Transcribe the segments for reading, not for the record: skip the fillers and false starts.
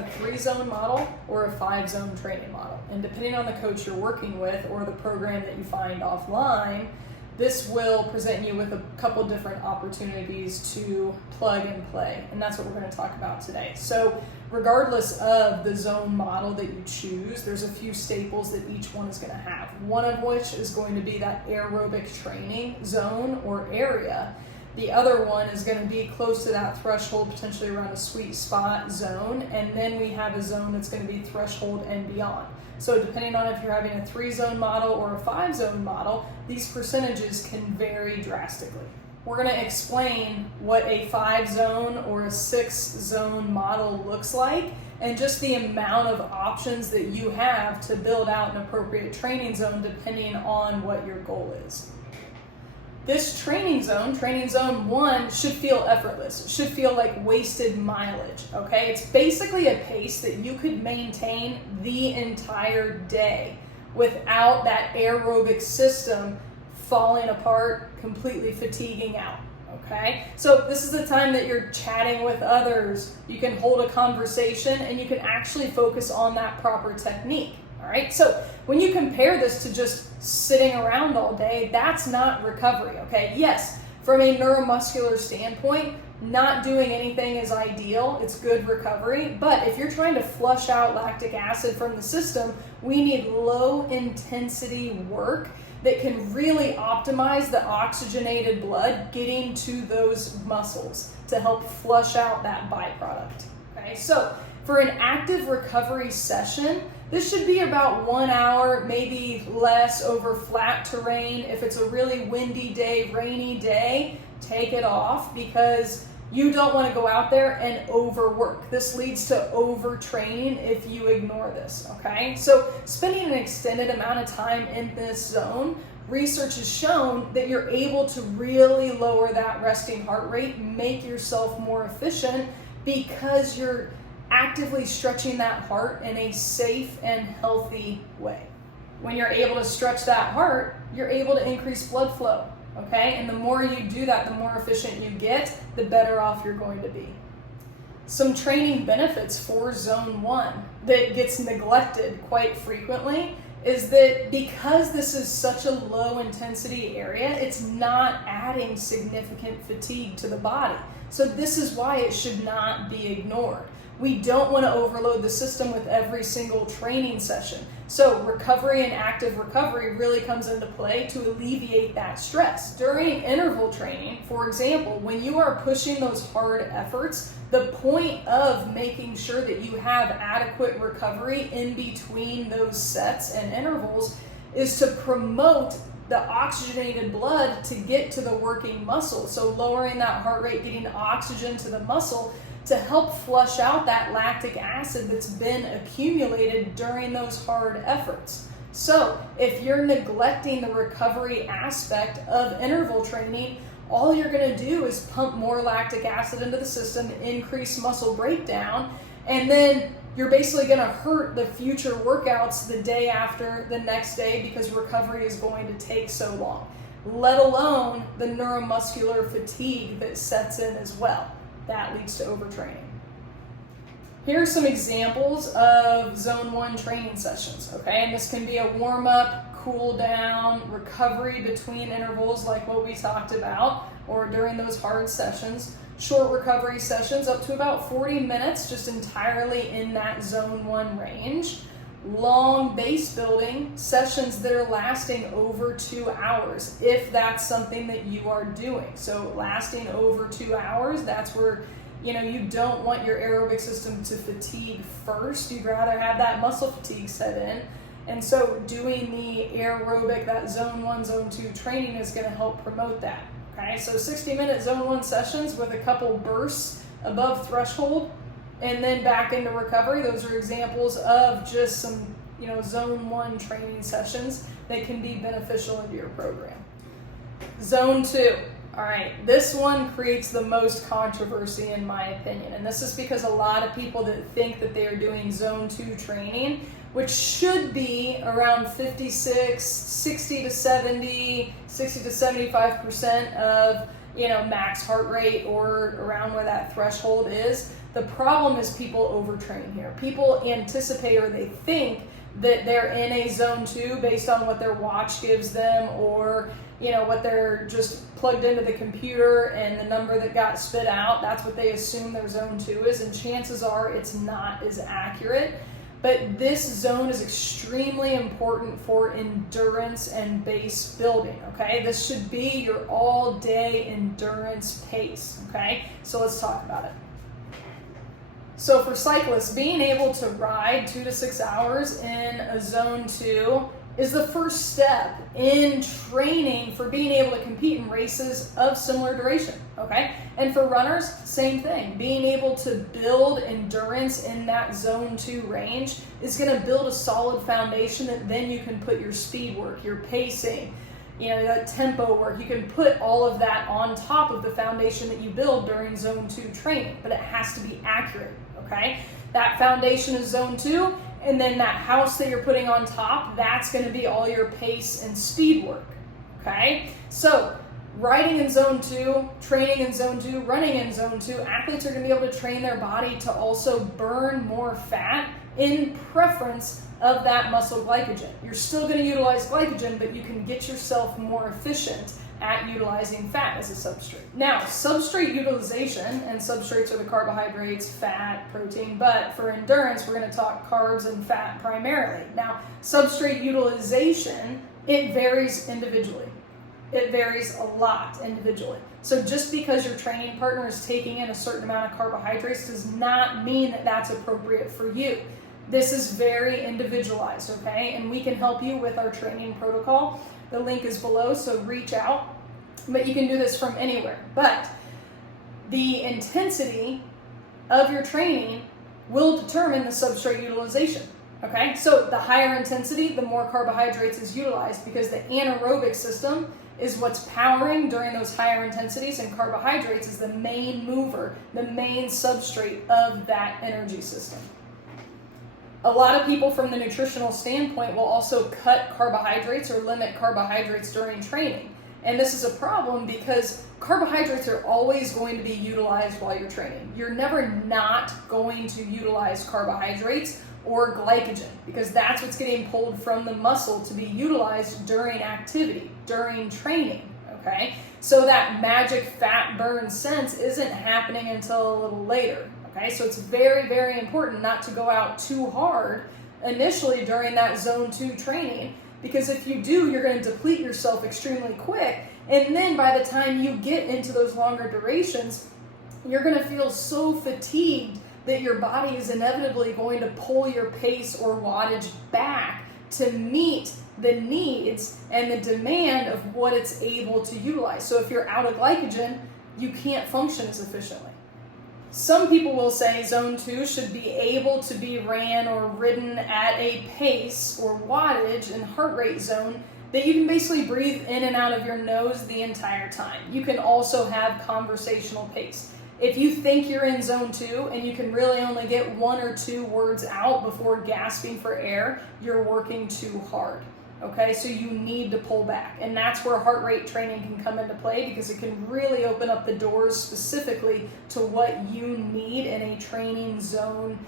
a 3-zone model or a 5-zone training model. And depending on the coach you're working with or the program that you find offline, this will present you with a couple different opportunities to plug and play. And that's what we're going to talk about today. So regardless of the zone model that you choose, there's a few staples that each one is going to have. One of which is going to be that aerobic training zone or area. The other one is going to be close to that threshold, potentially around a sweet spot zone. And then we have a zone that's going to be threshold and beyond. So depending on if you're having a 3-zone model or a 5-zone model, these percentages can vary drastically. We're going to explain what a 5-zone or a 6-zone model looks like and just the amount of options that you have to build out an appropriate training zone depending on what your goal is. This training zone 1, should feel effortless. It should feel like wasted mileage, okay? It's basically a pace that you could maintain the entire day without that aerobic system falling apart, completely fatiguing out, okay? So this is the time that you're chatting with others. You can hold a conversation and you can actually focus on that proper technique. All right, so when you compare this to just sitting around all day, that's not recovery, okay? Yes, from a neuromuscular standpoint, not doing anything is ideal. It's good recovery, but if you're trying to flush out lactic acid from the system, we need low intensity work that can really optimize the oxygenated blood getting to those muscles to help flush out that byproduct, okay? So for an active recovery session, this should be about 1 hour, maybe less over flat terrain. If it's a really windy day, rainy day, take it off because you don't want to go out there and overwork. This leads to overtraining if you ignore this, okay? So spending an extended amount of time in this zone, research has shown that you're able to really lower that resting heart rate, make yourself more efficient because you're actively stretching that heart in a safe and healthy way. When you're able to stretch that heart, you're able to increase blood flow, okay? And the more you do that, the more efficient you get, the better off you're going to be. Some training benefits for zone 1 that gets neglected quite frequently is that because this is such a low intensity area, it's not adding significant fatigue to the body. So this is why it should not be ignored. We don't want to overload the system with every single training session. So recovery and active recovery really comes into play to alleviate that stress. During interval training, for example, when you are pushing those hard efforts, the point of making sure that you have adequate recovery in between those sets and intervals is to promote the oxygenated blood to get to the working muscle. So lowering that heart rate, getting oxygen to the muscle to help flush out that lactic acid that's been accumulated during those hard efforts. So if you're neglecting the recovery aspect of interval training, all you're going to do is pump more lactic acid into the system, increase muscle breakdown, and then you're basically going to hurt the future workouts the day after, the next day, because recovery is going to take so long, let alone the neuromuscular fatigue that sets in as well. That leads to overtraining. Here are some examples of zone 1 training sessions, okay? And this can be a warm-up, cool down, recovery between intervals like what we talked about, or during those hard sessions. Short recovery sessions up to about 40 minutes, just entirely in that zone 1 range. Long base building sessions that are lasting over 2 hours, if that's something that you are doing. So lasting over 2 hours, that's where you don't want your aerobic system to fatigue first. You'd rather have that muscle fatigue set in. And so doing the aerobic, that zone 1, zone 2 training is going to help promote that. Okay, so 60-minute zone 1 sessions with a couple bursts above threshold, and then back into recovery. Those are examples of just some, zone 1 training sessions that can be beneficial into your program. Zone 2. All right, this one creates the most controversy in my opinion, and this is because a lot of people that think that they are doing zone 2 training, which should be around 60 to 75% of max heart rate or around where that threshold is. The problem is people overtrain here. People anticipate or they think that they're in a zone 2 based on what their watch gives them, or what they're just plugged into the computer and the number that got spit out. That's what they assume their zone 2 is, and chances are it's not as accurate. But this zone is extremely important for endurance and base building, okay? This should be your all-day endurance pace, okay? So let's talk about it. So for cyclists, being able to ride 2 to 6 hours in a zone 2 is the first step in training for being able to compete in races of similar duration, okay? And for runners, same thing. Being able to build endurance in that zone 2 range is gonna build a solid foundation that then you can put your speed work, your pacing, that tempo work. You can put all of that on top of the foundation that you build during zone 2 training, but it has to be accurate, okay? That foundation is zone 2, and then that house that you're putting on top, that's going to be all your pace and speed work, okay? So riding in zone 2, training in zone 2, running in zone 2, athletes are going to be able to train their body to also burn more fat in preference of that muscle glycogen. You're still going to utilize glycogen, but you can get yourself more efficient at utilizing fat as a substrate. Now, substrate utilization, and substrates are the carbohydrates, fat, protein, but for endurance, we're going to talk carbs and fat primarily. Now, substrate utilization, it varies individually. It varies a lot individually. So just because your training partner is taking in a certain amount of carbohydrates does not mean that that's appropriate for you. This is very individualized, okay? And we can help you with our training protocol. The link is below, so reach out. But you can do this from anywhere. But the intensity of your training will determine the substrate utilization, okay? So the higher intensity, the more carbohydrates is utilized, because the anaerobic system is what's powering during those higher intensities, and carbohydrates is the main mover, the main substrate of that energy system. A lot of people from the nutritional standpoint will also cut carbohydrates or limit carbohydrates during training. And this is a problem because carbohydrates are always going to be utilized while you're training. You're never not going to utilize carbohydrates or glycogen, because that's what's getting pulled from the muscle to be utilized during activity, during training, okay? So that magic fat burn sense isn't happening until a little later. Okay, so it's very, very important not to go out too hard initially during that zone 2 training, because if you do, you're going to deplete yourself extremely quick, and then by the time you get into those longer durations, you're going to feel so fatigued that your body is inevitably going to pull your pace or wattage back to meet the needs and the demand of what it's able to utilize. So if you're out of glycogen, you can't function as efficiently. Some people will say zone 2 should be able to be ran or ridden at a pace or wattage and heart rate zone that you can basically breathe in and out of your nose the entire time. You can also have conversational pace. If you think you're in zone 2 and you can really only get 1 or 2 words out before gasping for air, you're working too hard. Okay, so you need to pull back, and that's where heart rate training can come into play, because it can really open up the doors specifically to what you need in a training zone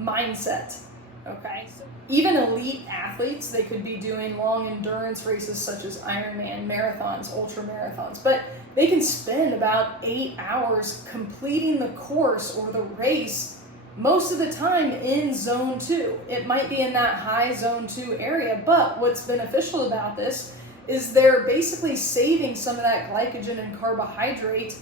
mindset. Okay, so even elite athletes, they could be doing long endurance races such as Ironman, marathons, ultra marathons, but they can spend about 8 hours completing the course or the race most of the time in zone 2. It might be in that high zone 2 area, but what's beneficial about this is they're basically saving some of that glycogen and carbohydrate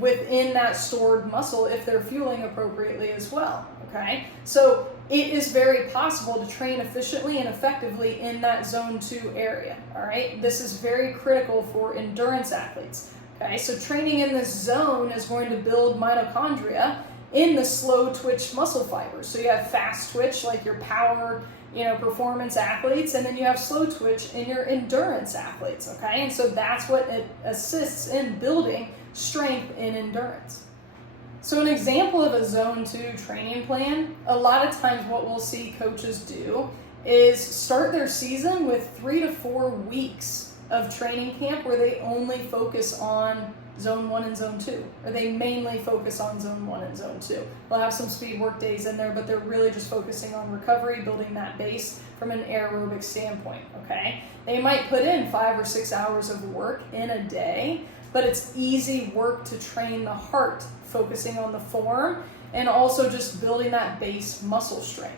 within that stored muscle if they're fueling appropriately as well, okay? So it is very possible to train efficiently and effectively in that zone 2 area, all right? This is very critical for endurance athletes, okay? So training in this zone is going to build mitochondria in the slow twitch muscle fibers. So you have fast twitch like your power, performance athletes, and then you have slow twitch in your endurance athletes, okay? And so that's what it assists in building strength in endurance. So an example of a zone 2 training plan, a lot of times what we'll see coaches do is start their season with 3 to 4 weeks of training camp where they only focus on zone 1 and zone 2, or they mainly focus on zone 1 and zone 2. They'll have some speed work days in there, but they're really just focusing on recovery, building that base from an aerobic standpoint, okay? They might put in 5 or 6 hours of work in a day, but it's easy work to train the heart, focusing on the form, and also just building that base muscle strength.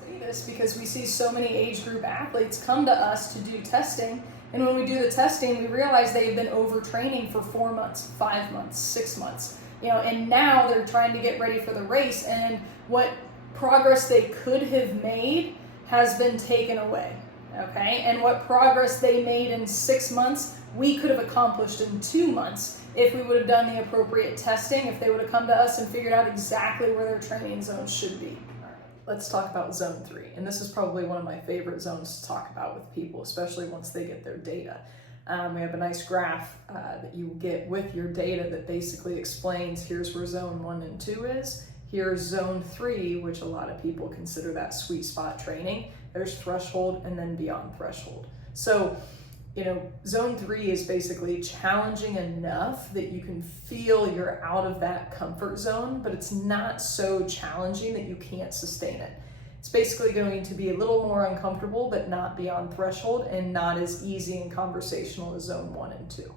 I say this because we see so many age group athletes come to us to do testing, and when we do the testing, we realize they've been overtraining for 4 months, 5 months, 6 months, and now they're trying to get ready for the race, and what progress they could have made has been taken away, okay? And what progress they made in 6 months, we could have accomplished in 2 months if we would have done the appropriate testing, if they would have come to us and figured out exactly where their training zones should be. Let's talk about zone 3. And this is probably one of my favorite zones to talk about with people, especially once they get their data. We have a nice graph that you get with your data that basically explains here's where zone 1 and 2 is. Here's zone 3, which a lot of people consider that sweet spot training. There's threshold and then beyond threshold. So, zone 3 is basically challenging enough that you can feel you're out of that comfort zone, but it's not so challenging that you can't sustain it. It's basically going to be a little more uncomfortable, but not beyond threshold, and not as easy and conversational as zone 1 and 2.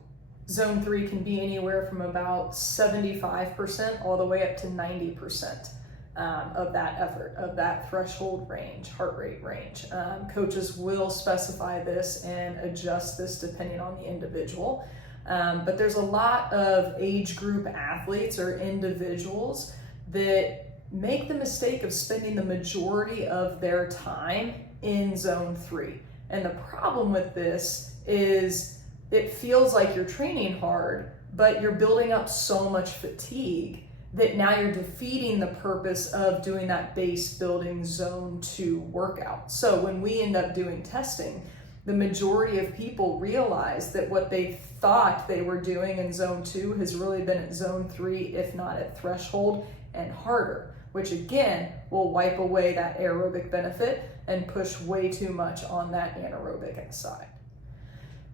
Zone 3 can be anywhere from about 75% all the way up to 90%. Of that effort, of that threshold range, heart rate range. Coaches will specify this and adjust this depending on the individual. But there's a lot of age group athletes or individuals that make the mistake of spending the majority of their time in zone 3. And the problem with this is it feels like you're training hard, but you're building up so much fatigue that now you're defeating the purpose of doing that base building zone 2 workout. So when we end up doing testing, the majority of people realize that what they thought they were doing in zone 2 has really been at zone 3, if not at threshold and harder, which again will wipe away that aerobic benefit and push way too much on that anaerobic side.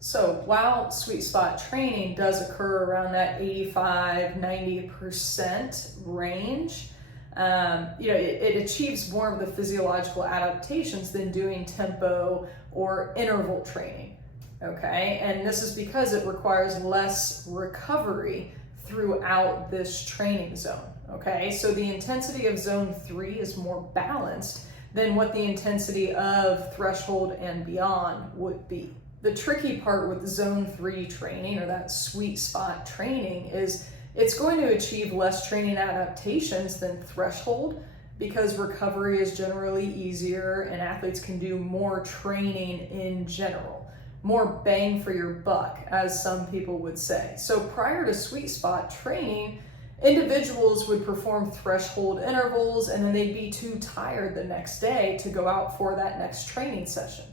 So while sweet spot training does occur around that 85-90% range, it achieves more of the physiological adaptations than doing tempo or interval training, okay? And this is because it requires less recovery throughout this training zone, okay? So the intensity of zone 3 is more balanced than what the intensity of threshold and beyond would be. The tricky part with zone 3 training, or that sweet spot training, is it's going to achieve less training adaptations than threshold because recovery is generally easier and athletes can do more training in general. More bang for your buck, as some people would say. So prior to sweet spot training, individuals would perform threshold intervals and then they'd be too tired the next day to go out for that next training session.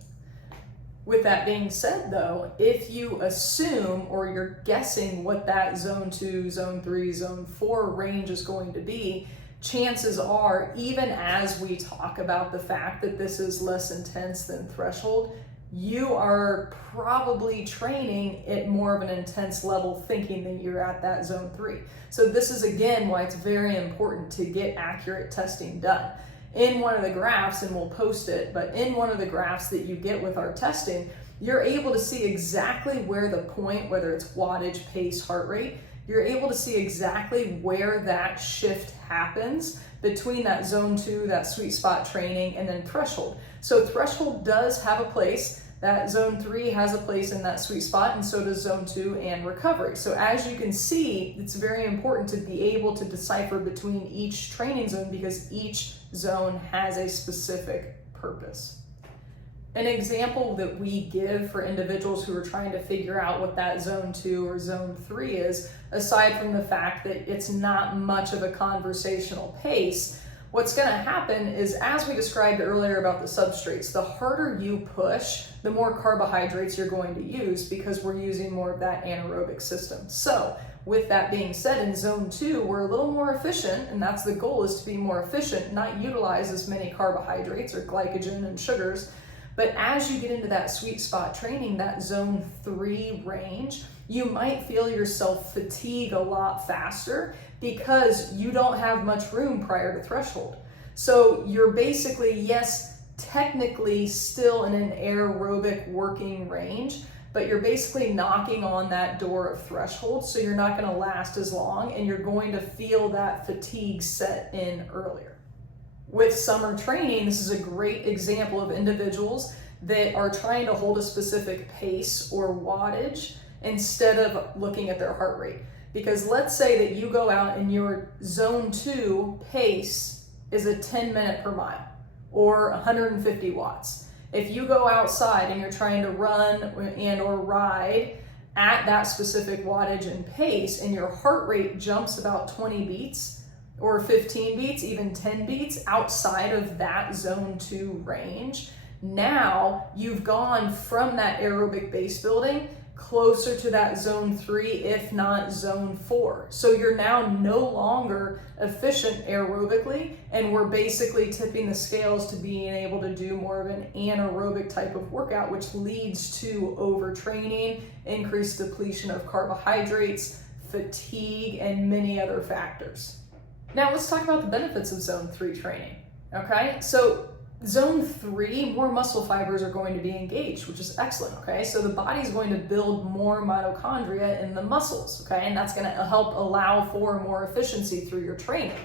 With that being said though, if you assume or you're guessing what that zone 2, zone 3, zone 4 range is going to be, chances are, even as we talk about the fact that this is less intense than threshold, you are probably training at more of an intense level thinking that you're at that zone 3. So this is again why it's very important to get accurate testing done. In one of the graphs, and we'll post it, but in one of the graphs that you get with our testing, you're able to see exactly where the point, whether it's wattage, pace, heart rate, you're able to see exactly where that shift happens between that zone 2, that sweet spot training, and then threshold. So threshold does have a place, that zone 3 has a place in that sweet spot, and so does zone 2 and recovery. So as you can see, it's very important to be able to decipher between each training zone because each zone has a specific purpose. An example that we give for individuals who are trying to figure out what that zone 2 or zone 3 is, aside from the fact that it's not much of a conversational pace, what's going to happen is, as we described earlier about the substrates, the harder you push, the more carbohydrates you're going to use because we're using more of that anaerobic system. So with that being said, in zone 2, we're a little more efficient, and that's the goal, is to be more efficient, not utilize as many carbohydrates or glycogen and sugars, But as you get into that sweet spot training, that zone 3 range, you might feel yourself fatigue a lot faster because you don't have much room prior to threshold. So you're basically, yes, technically still in an aerobic working range, but you're basically knocking on that door of threshold, so you're not going to last as long and you're going to feel that fatigue set in earlier. With summer training, this is a great example of individuals that are trying to hold a specific pace or wattage instead of looking at their heart rate. Because let's say that you go out and your zone 2 pace is a 10-minute per mile or 150 watts. If you go outside and you're trying to run and or ride at that specific wattage and pace and your heart rate jumps about 20 beats or 15 beats, even 10 beats outside of that zone 2 range, now you've gone from that aerobic base building closer to that zone 3, if not zone 4. So you're now no longer efficient aerobically, and we're basically tipping the scales to being able to do more of an anaerobic type of workout, which leads to overtraining, increased depletion of carbohydrates, fatigue, and many other factors. Now let's talk about the benefits of zone 3 training, okay? So zone 3, more muscle fibers are going to be engaged, which is excellent, okay? So the body's going to build more mitochondria in the muscles, okay? And that's gonna help allow for more efficiency through your training.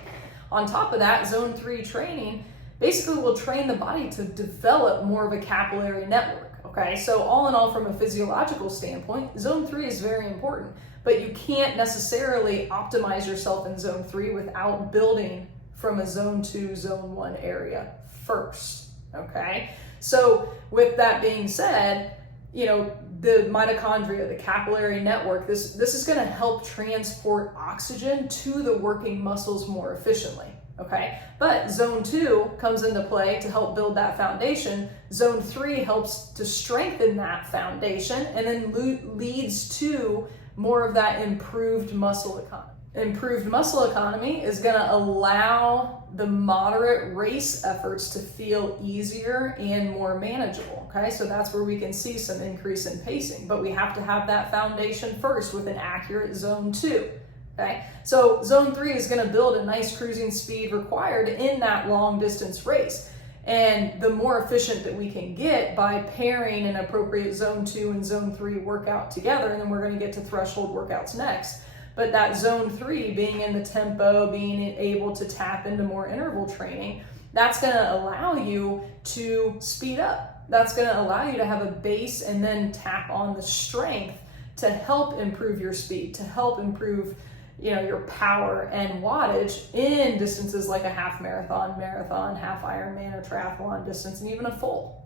On top of that, zone 3 training basically will train the body to develop more of a capillary network, okay? So all in all, from a physiological standpoint, zone 3 is very important, but you can't necessarily optimize yourself in zone 3 without building from a zone 2, zone 1 area first, okay? So with that being said, you know, the mitochondria, the capillary network, this is going to help transport oxygen to the working muscles more efficiently, okay? But zone 2 comes into play to help build that foundation. Zone 3 helps to strengthen that foundation and then leads to more of that improved muscle economy. Improved muscle economy is going to allow the moderate race efforts to feel easier and more manageable, okay? So that's where we can see some increase in pacing, but we have to have that foundation first with an accurate zone 2, okay? So zone 3 is going to build a nice cruising speed required in that long distance race. And the more efficient that we can get by pairing an appropriate zone 2 and zone 3 workout together, and then we're going to get to threshold workouts next. But that zone 3, being in the tempo, being able to tap into more interval training, that's going to allow you to speed up. That's going to allow you to have a base and then tap on the strength to help improve your speed, to help improve, you know, your power and wattage in distances like a half marathon, half Ironman or triathlon distance, and even a full.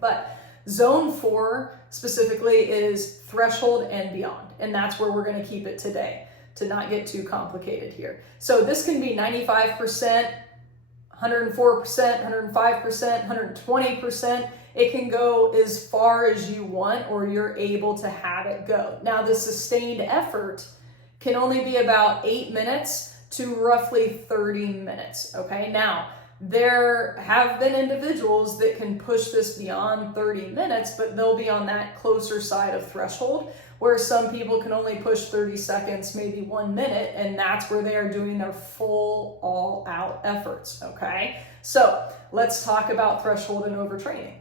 But zone 4 specifically is threshold and beyond, and that's where we're going to keep it today to not get too complicated here. So this can be 95%, 104%, 105%, 120%. It can go as far as you want or you're able to have it go. Now the sustained effort can only be about 8 minutes to roughly 30 minutes, okay? Now, there have been individuals that can push this beyond 30 minutes, but they'll be on that closer side of threshold, where some people can only push 30 seconds, maybe 1 minute, and that's where they are doing their full all-out efforts, okay? So let's talk about threshold and overtraining.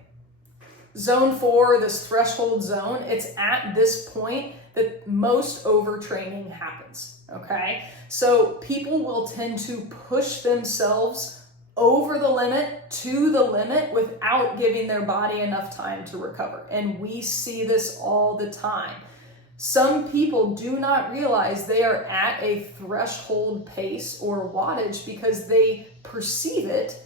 Zone 4, this threshold zone, it's at this point that most overtraining happens, okay? So people will tend to push themselves over the limit, to the limit, without giving their body enough time to recover. And we see this all the time. Some people do not realize they are at a threshold pace or wattage because they perceive it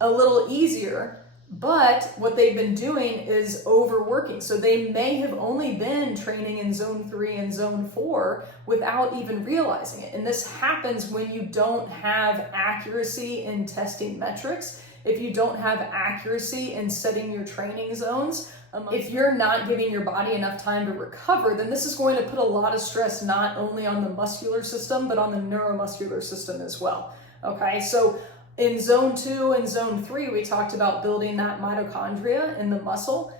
a little easier, but what they've been doing is overworking. So they may have only been training in zone 3 and zone 4 without even realizing it. And this happens when you don't have accuracy in testing metrics, if you don't have accuracy in setting your training zones. If you're not giving your body enough time to recover, then this is going to put a lot of stress not only on the muscular system, but on the neuromuscular system as well. Okay, so In zone 2 and zone 3, we talked about building that mitochondria in the muscle,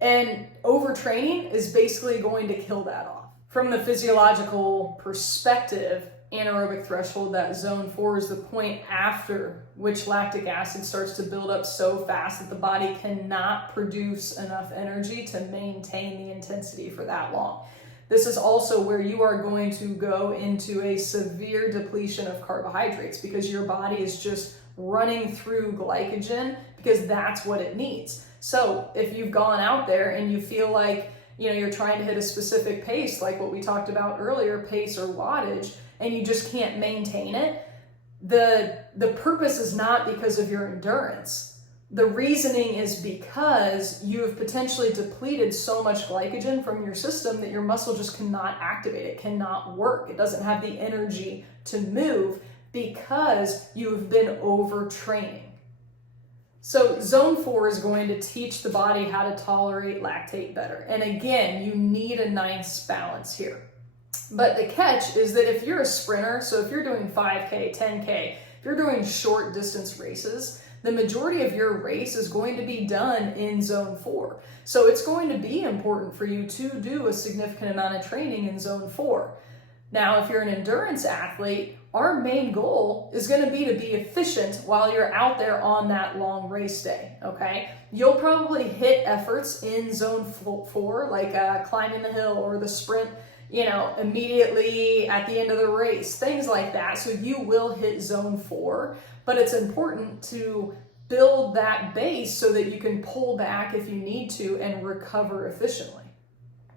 and overtraining is basically going to kill that off. From the physiological perspective, anaerobic threshold, that zone 4 is the point after which lactic acid starts to build up so fast that the body cannot produce enough energy to maintain the intensity for that long. This is also where you are going to go into a severe depletion of carbohydrates because your body is just running through glycogen because that's what it needs. So if you've gone out there and you feel like you're trying to hit a specific pace, like what we talked about earlier, pace or wattage, and you just can't maintain it, the purpose is not because of your endurance. The reasoning is because you have potentially depleted so much glycogen from your system that your muscle just cannot activate. It cannot work. It doesn't have the energy to move because you have been overtraining. So zone 4 is going to teach the body how to tolerate lactate better. And again, you need a nice balance here. But the catch is that if you're a sprinter, so if you're doing 5K, 10K, if you're doing short distance races, the majority of your race is going to be done in zone 4. So it's going to be important for you to do a significant amount of training in zone 4. Now, if you're an endurance athlete, our main goal is going to be efficient while you're out there on that long race day, okay? You'll probably hit efforts in zone 4, like climbing the hill or the sprint, immediately at the end of the race, things like that. So you will hit zone 4, but it's important to build that base so that you can pull back if you need to and recover efficiently.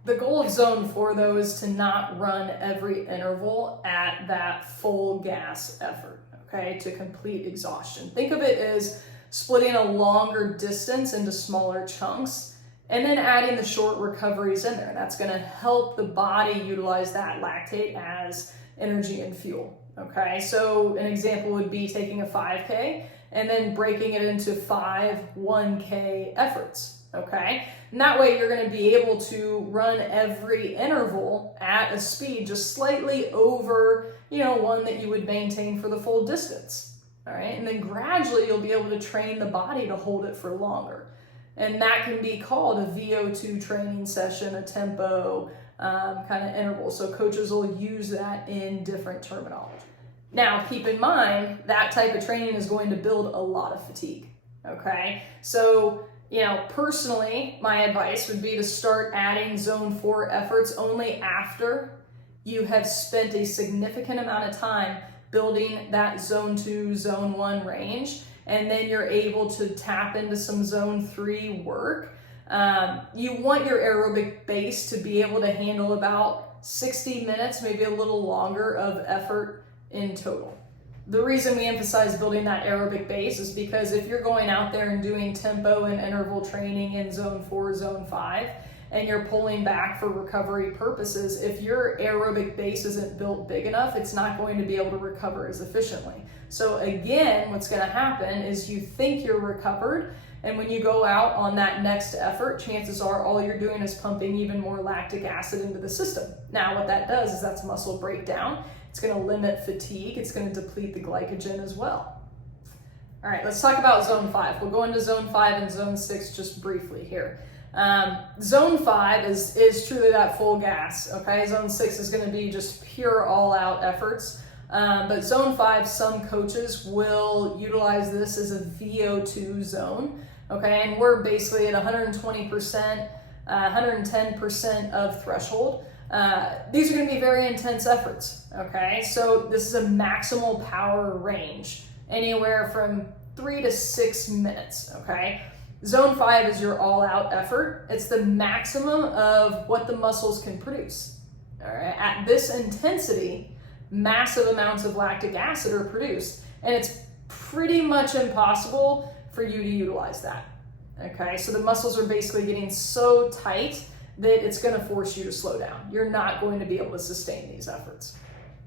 The goal of zone 4, though, is to not run every interval at that full gas effort, okay, to complete exhaustion. Think of it as splitting a longer distance into smaller chunks and then adding the short recoveries in there. And that's going to help the body utilize that lactate as energy and fuel, okay? So an example would be taking a 5K and then breaking it into 5 1K efforts, okay? And that way you're going to be able to run every interval at a speed just slightly over, one that you would maintain for the full distance, all right? And then gradually you'll be able to train the body to hold it for longer. And that can be called a VO2 training session, a tempo kind of interval. So coaches will use that in different terminology. Now, keep in mind, that type of training is going to build a lot of fatigue, okay? So, personally, my advice would be to start adding zone 4 efforts only after you have spent a significant amount of time building that zone 2, zone 1 range, and then you're able to tap into some zone 3 work. You want your aerobic base to be able to handle about 60 minutes, maybe a little longer of effort in total. The reason we emphasize building that aerobic base is because if you're going out there and doing tempo and interval training in zone 4, zone 5, and you're pulling back for recovery purposes, if your aerobic base isn't built big enough, it's not going to be able to recover as efficiently. So again, what's going to happen is you think you're recovered, and when you go out on that next effort, chances are all you're doing is pumping even more lactic acid into the system. Now, what that does is that's muscle breakdown. It's going to limit fatigue. It's going to deplete the glycogen as well. All right, let's talk about zone 5. We'll go into zone 5 and zone 6 just briefly here. Zone 5 is truly that full gas, okay? Zone 6 is going to be just pure all-out efforts. But zone 5, some coaches will utilize this as a VO2 zone, okay? And we're basically at 120%, 110% of threshold. These are going to be very intense efforts, okay? So this is a maximal power range, anywhere from 3 to 6 minutes, okay? Zone 5 is your all-out effort. It's the maximum of what the muscles can produce, all right? At this intensity, massive amounts of lactic acid are produced, and it's pretty much impossible for you to utilize that, okay? So the muscles are basically getting so tight that it's going to force you to slow down. You're not going to be able to sustain these efforts.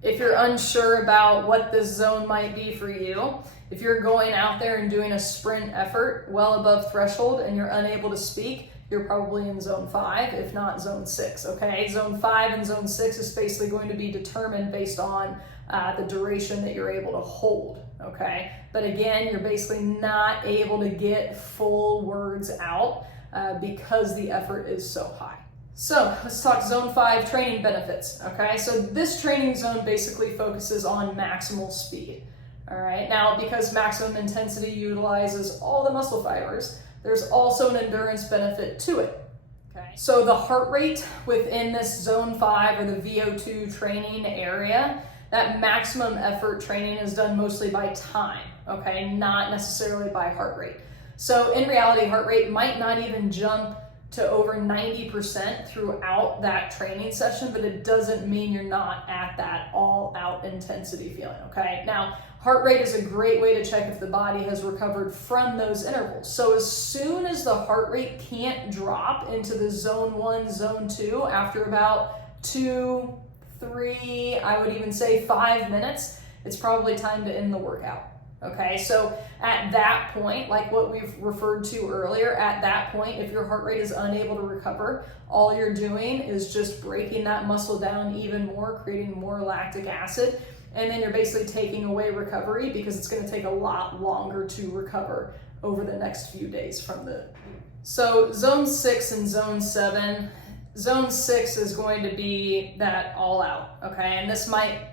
If you're unsure about what this zone might be for you, if you're going out there and doing a sprint effort well above threshold and you're unable to speak, you're probably in zone 5, if not zone 6, okay? Zone 5 and zone 6 is basically going to be determined based on the duration that you're able to hold, okay? But again, you're basically not able to get full words out because the effort is so high. So let's talk zone 5 training benefits, okay? So this training zone basically focuses on maximal speed, all right? Now, because maximum intensity utilizes all the muscle fibers, there's also an endurance benefit to it, okay? So the heart rate within this zone 5 or the VO2 training area, that maximum effort training is done mostly by time, okay? Not necessarily by heart rate. So in reality, heart rate might not even jump to over 90% throughout that training session, but it doesn't mean you're not at that all-out intensity feeling, okay? Now, heart rate is a great way to check if the body has recovered from those intervals. So as soon as the heart rate can't drop into the zone 1, zone 2 after about 2, 3, I would even say 5 minutes, it's probably time to end the workout. Okay, so at that point, like what we've referred to earlier, at that point, if your heart rate is unable to recover, all you're doing is just breaking that muscle down even more, creating more lactic acid, and then you're basically taking away recovery because it's going to take a lot longer to recover over the next few days from the... So zone 6 and zone 7, zone 6 is going to be that all out, okay, and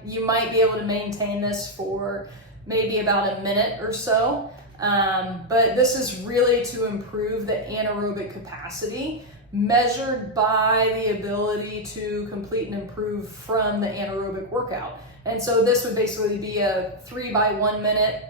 you might be able to maintain this for maybe about a minute or so, but this is really to improve the anaerobic capacity measured by the ability to complete and improve from the anaerobic workout. And so this would basically be a 3 by 1 minute,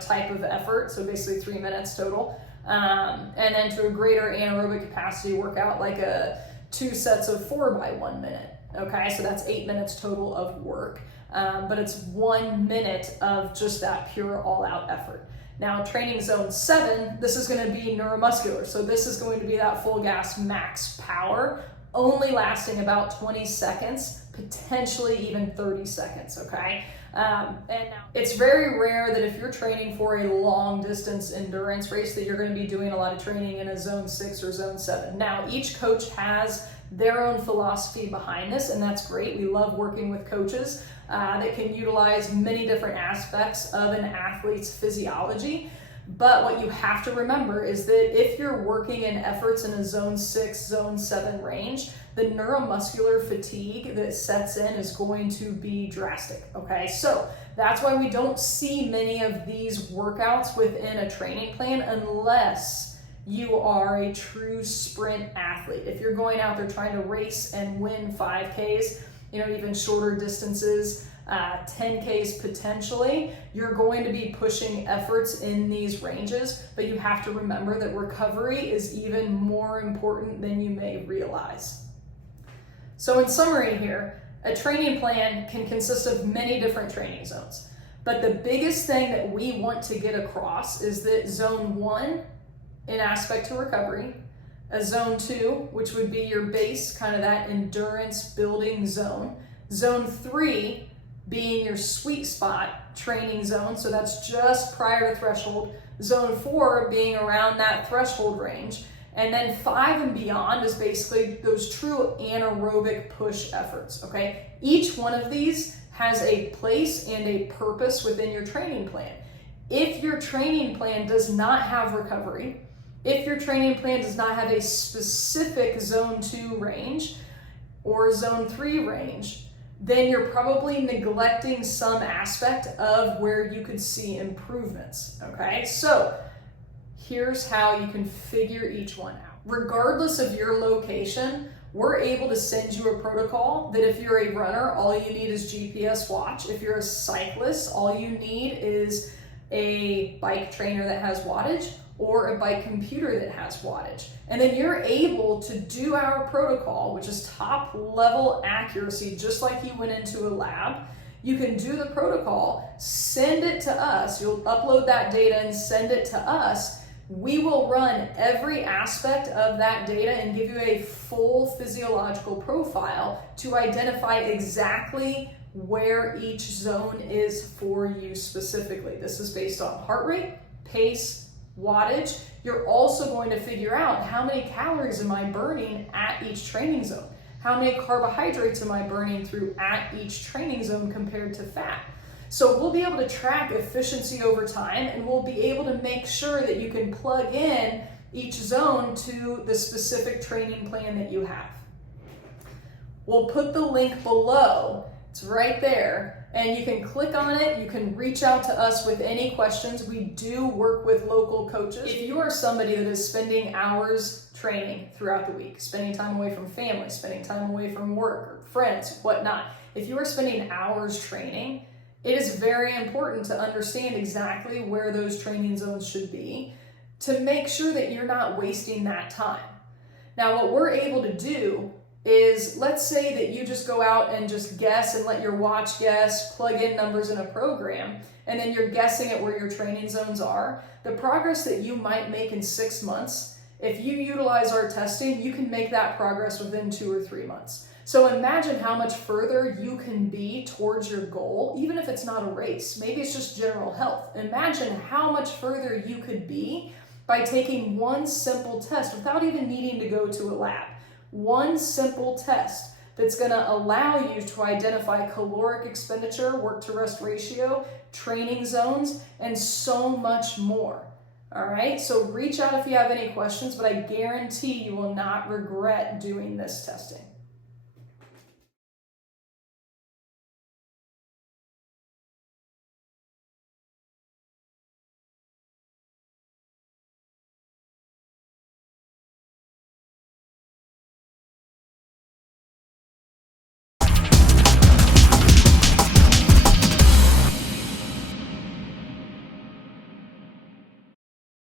type of effort, so basically 3 minutes total, and then to a greater anaerobic capacity workout like a 2 sets of 4 by 1 minute. Okay, so that's 8 minutes total of work. But it's 1 minute of just that pure all-out effort. Now, training zone 7, this is going to be neuromuscular. So this is going to be that full gas max power, only lasting about 20 seconds, potentially even 30 seconds, okay? And now, it's very rare that if you're training for a long distance endurance race that you're going to be doing a lot of training in a zone 6 or zone 7. Now, each coach has their own philosophy behind this, and that's great. We love working with coaches that can utilize many different aspects of an athlete's physiology. But what you have to remember is that if you're working in efforts in a zone 6, zone 7 range, the neuromuscular fatigue that sets in is going to be drastic, okay? So that's why we don't see many of these workouts within a training plan unless you are a true sprint athlete. If you're going out there trying to race and win 5Ks, even shorter distances, 10Ks potentially, you're going to be pushing efforts in these ranges, but you have to remember that recovery is even more important than you may realize. So in summary here, a training plan can consist of many different training zones, but the biggest thing that we want to get across is that zone 1 in aspect to recovery, a zone 2, which would be your base, kind of that endurance building zone. Zone 3 being your sweet spot training zone, so that's just prior to threshold. Zone 4 being around that threshold range. And then 5 and beyond is basically those true anaerobic push efforts, okay? Each one of these has a place and a purpose within your training plan. If your training plan does not have recovery, if your training plan does not have a specific zone 2 range or zone 3 range, then you're probably neglecting some aspect of where you could see improvements, okay? So here's how you can figure each one out. Regardless of your location, we're able to send you a protocol that if you're a runner, all you need is GPS watch. If you're a cyclist, all you need is a bike trainer that has wattage or a bike computer that has wattage. And then you're able to do our protocol, which is top level accuracy, just like you went into a lab. You can do the protocol, send it to us. You'll upload that data and send it to us. We will run every aspect of that data and give you a full physiological profile to identify exactly where each zone is for you specifically. This is based on heart rate, pace, wattage. You're also going to figure out how many calories am I burning at each training zone? How many carbohydrates am I burning through at each training zone compared to fat? So we'll be able to track efficiency over time, and we'll be able to make sure that you can plug in each zone to the specific training plan that you have. We'll put the link below. It's right there, and you can click on it. You can reach out to us with any questions. We do work with local coaches. If you are somebody that is spending hours training throughout the week, spending time away from family, spending time away from work or friends, whatnot, if you are spending hours training, it is very important to understand exactly where those training zones should be to make sure that you're not wasting that time. Now, what we're able to do is, let's say that you just go out and just guess and let your watch guess, plug in numbers in a program, and then you're guessing at where your training zones are. The progress that you might make in 6 months, if you utilize our testing, you can make that progress within 2 or 3 months. So imagine how much further you can be towards your goal, even if it's not a race. Maybe it's just general health. Imagine how much further you could be by taking one simple test without even needing to go to a lab. One simple test that's going to allow you to identify caloric expenditure, work to rest ratio, training zones, and so much more. All right, so reach out if you have any questions, but I guarantee you will not regret doing this testing.